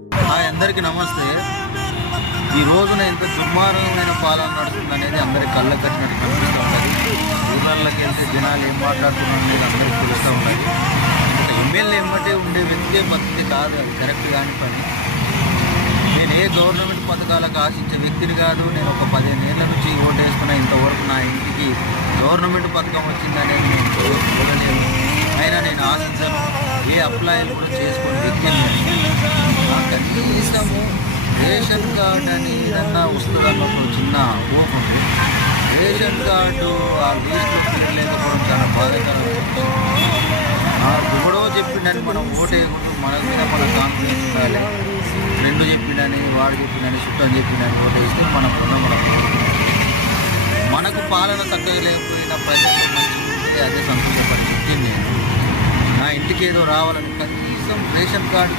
Hi అందరికీ నమస్తే. ఈ రోజున ఎంత దుర్మార్గమైన పాలన నడుస్తుంది అనేది అందరి కళ్ళ కట్టినట్టు కనిపిస్తూ ఉంటుంది ఊర్లలోకి వెళ్తే జనాలు ఏం మాట్లాడుతున్నారు అనేది అందరికీ తెలుస్తూ ఉంటుంది ఒక ఎమ్మెల్యే ఎమ్మటే ఉండే వ్యక్తే మంచిది కాదు అది కరెక్ట్ కాని పని. నేను ఏ గవర్నమెంట్ పథకాలకు ఆశించే వ్యక్తిని కాదు నేను ఒక పదిహేను ఏళ్ళ నుంచి ఓటు వేస్తున్నా ఇంతవరకు నా ఇంటికి గవర్నమెంట్ పథకం వచ్చిందనేది నేను చూడలేను అయినా నేను ఆశించను ఏ అప్లైలు కూడా చేసుకునే వ్యక్తిని రేషన్ కార్డ్ అని ఏదన్నా వస్తుందని ఒక చిన్న ఊపు ఉంది రేషన్ కార్డు ఆ లిస్టు లేకపోవడం చాలా బాధాకరం. ఆ ఎవడో చెప్పిండని మనం ఓటేయకుండా మన మీద మన కాన్ఫిడెన్స్ ఉండాలి. ఫ్రెండ్ చెప్పిండని వాడు చెప్పిండని చుట్టం చెప్పిండని ఓటేస్తే మనం ఉన్న మనం మనకు పాలన చక్కగా లేకపోయినా ప్రజలు మంచిగా అదే సంతోషపడి చెప్పింది నేను నా ఇంటికి ఏదో రావాలని కనీసం రేషన్ కార్డు